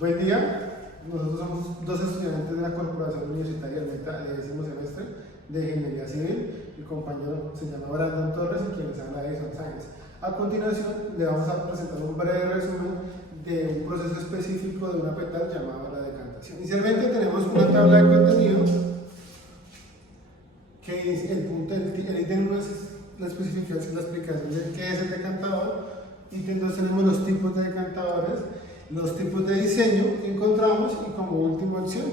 Buen día, nosotros somos dos estudiantes de la Corporación Universitaria del Meta de 10º semestre de Ingeniería Civil. Mi compañero se llama Brandon Torres y quien les habla Edison Sáenz. A continuación le vamos a presentar un breve resumen de un proceso específico de una petal llamada la decantación. Inicialmente tenemos una tabla de contenido que es el ítem 1 es la especificación, la explicación de qué es el decantador. Ítem 2 tenemos los tipos de decantadores, los tipos de diseño que encontramos y como última opción,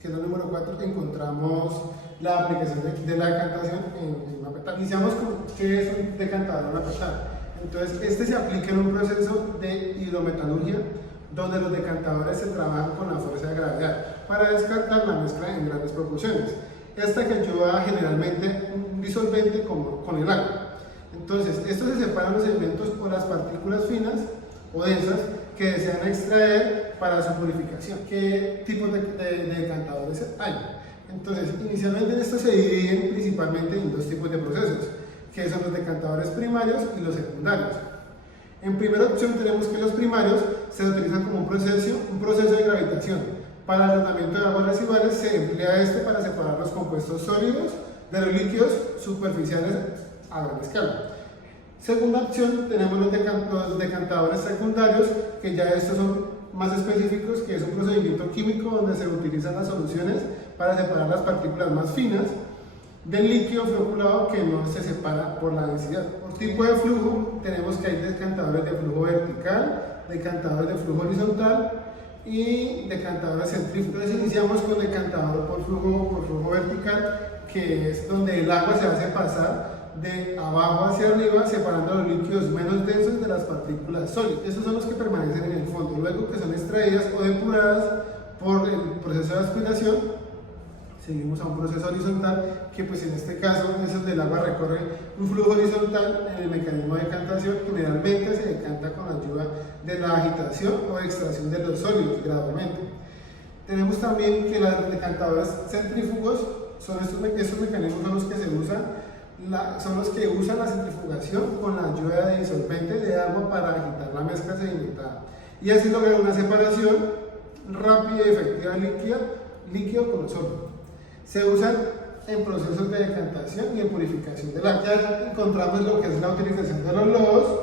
que es la número 4, encontramos la aplicación de la decantación en una petal. Iniciamos con qué es un decantador en una petal. Entonces, este se aplica en un proceso de hidrometalurgia donde los decantadores se trabajan con la fuerza de gravedad para descartar la mezcla en grandes proporciones. Esta que ayuda generalmente un disolvente con el agua. Entonces, estos se separan los elementos o las partículas finas o densas que desean extraer para su purificación. ¿Qué tipos de decantadores hay? Entonces, inicialmente estos se dividen principalmente en dos tipos de procesos, que son los decantadores primarios y los secundarios. En primera opción tenemos que los primarios se utilizan como un proceso de gravitación. Para el tratamiento de aguas residuales se emplea este para separar los compuestos sólidos de los líquidos superficiales a gran escala. Segunda opción tenemos los decantadores secundarios, que ya estos son más específicos, que es un procedimiento químico donde se utilizan las soluciones para separar las partículas más finas del líquido floculado que no se separa por la densidad. Por tipo de flujo tenemos que hay decantadores de flujo vertical, decantadores de flujo horizontal y decantadores centrífugos. Entonces iniciamos con decantador por flujo vertical, que es donde el agua se hace pasar de abajo hacia arriba, separando los líquidos menos densos de las partículas sólidas. Estos son los que permanecen en el fondo, luego que son extraídas o depuradas por el proceso de aspiración. Seguimos a un proceso horizontal, que pues en este caso es donde el agua recorre un flujo horizontal en el mecanismo de decantación. Generalmente se decanta con ayuda de la agitación o extracción de los sólidos gradualmente. Tenemos también que los decantadores centrífugos son estos mecanismos son los que se usan son los que usan la centrifugación con la ayuda de disolvente de agua para agitar la mezcla sedimentada y así lograr una separación rápida y efectiva de líquido con sólido. Se usan en procesos de decantación y en purificación del agua. Ya encontramos lo que es la utilización de los lodos.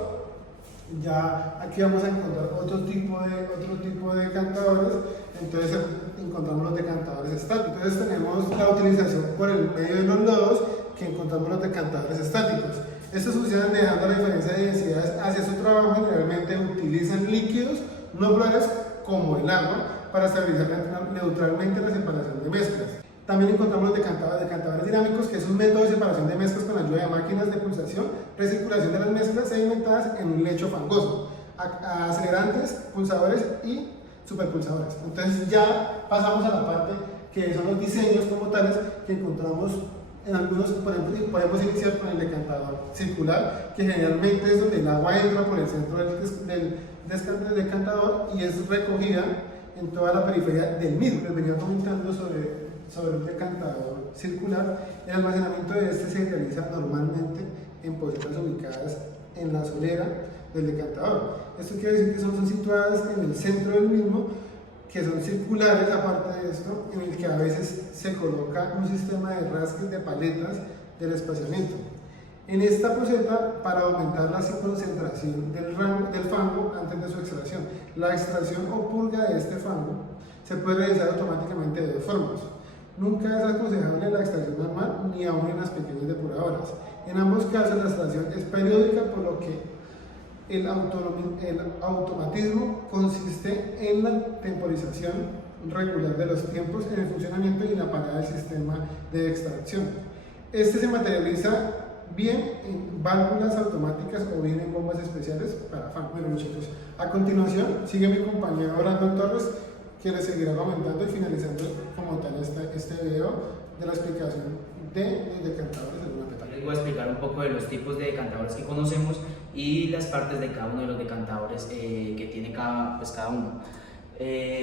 Ya aquí vamos a encontrar otro tipo de decantadores. Entonces encontramos los decantadores estáticos. Entonces tenemos la utilización por el medio de los lodos, que encontramos los decantadores estáticos. Estos funcionan dejando la diferencia de densidades hacia su trabajo. Generalmente utilizan líquidos no polares como el agua para estabilizar neutralmente la separación de mezclas. También encontramos los decantadores dinámicos, que es un método de separación de mezclas con ayuda de máquinas de pulsación, recirculación de las mezclas sedimentadas en un lecho fangoso, acelerantes, pulsadores y superpulsadores. Entonces ya pasamos a la parte que son los diseños como tales, que encontramos en algunos. Por ejemplo, podemos iniciar con el decantador circular, que generalmente es donde el agua entra por el centro del decantador y es recogida en toda la periferia del mismo. Les venía comentando sobre el decantador circular. El almacenamiento de este se realiza normalmente en posetas ubicadas en la solera del decantador. Esto quiere decir que son situadas en el centro del mismo, que son circulares. Aparte de esto, en el que a veces se coloca un sistema de rasques de paletas del espaciamiento. En esta poseta, para aumentar la concentración del fango antes de su extracción. La extracción o purga de este fango se puede realizar automáticamente de dos formas. Nunca es aconsejable la extracción manual ni aún en las pequeñas depuradoras. En ambos casos la extracción es periódica, por lo que el automatismo consiste en la temporización regular de los tiempos en el funcionamiento y en la parada del sistema de extracción. Este se materializa bien en válvulas automáticas o bien en bombas especiales para fango. Bueno, muchachos, a continuación sigue mi compañero Brandon Torres, que les seguirá comentando y finalizando como tal este video de la explicación de los decantadores de una petal. Les voy a explicar un poco de los tipos de decantadores que conocemos y las partes de cada uno de los decantadores que tiene cada uno.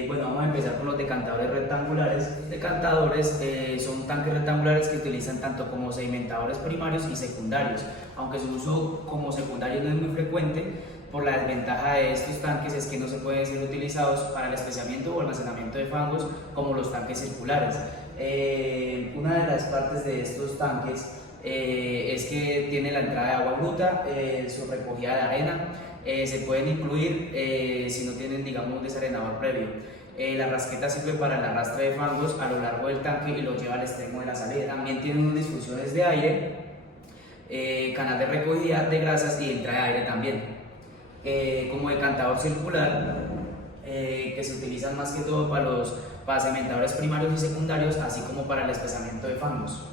Bueno, vamos a empezar con los decantadores rectangulares. Decantadores son tanques rectangulares que utilizan tanto como sedimentadores primarios y secundarios. Aunque su uso como secundario no es muy frecuente, por la desventaja de estos tanques es que no se pueden ser utilizados para el especiamiento o almacenamiento de fangos como los tanques circulares. Una de las partes de estos tanques es que tiene la entrada de agua bruta, su recogida de arena, se pueden incluir si no tienen, digamos, un desarenador previo. La rasqueta sirve para el arrastre de fangos a lo largo del tanque y lo lleva al extremo de la salida. También tienen unas difusiones de aire, canal de recogida de grasas y entrada de aire también. Como decantador circular, que se utilizan más que todo para cementadores primarios y secundarios, así como para el espesamiento de fangos.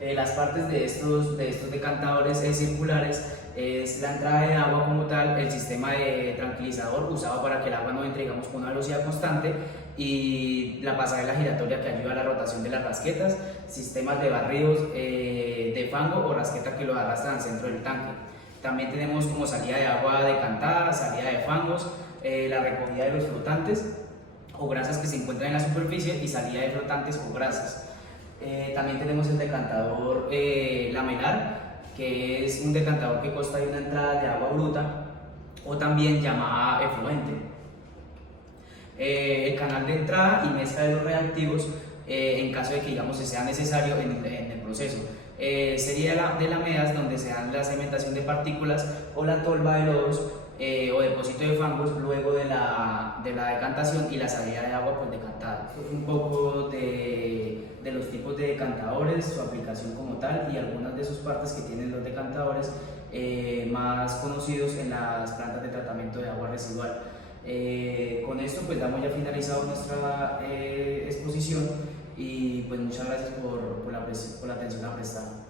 Las partes de estos decantadores circulares es la entrada de agua como tal, el sistema de tranquilizador usado para que el agua no entre, digamos, con una velocidad constante, y la pasarela giratoria que ayuda a la rotación de las rasquetas, sistemas de barridos de fango o rasqueta que lo arrastran al centro del tanque. También tenemos como salida de agua decantada, salida de fangos, la recogida de los flotantes o grasas que se encuentran en la superficie y salida de flotantes o grasas. También tenemos el decantador lamelar, que es un decantador que consta de una entrada de agua bruta o también llamada efluente. El canal de entrada y mezcla de los reactivos en caso de que, digamos, sea necesario en el proceso. Sería de lamedas donde se dan la cementación de partículas o la tolva de lodos o depósito de fangos luego de la decantación y la salida de agua pues decantada. Esto es un poco de los tipos de decantadores, su aplicación como tal y algunas de sus partes que tienen los decantadores más conocidos en las plantas de tratamiento de agua residual. Con esto pues damos ya finalizado nuestra exposición y pues muchas gracias por la atención prestada.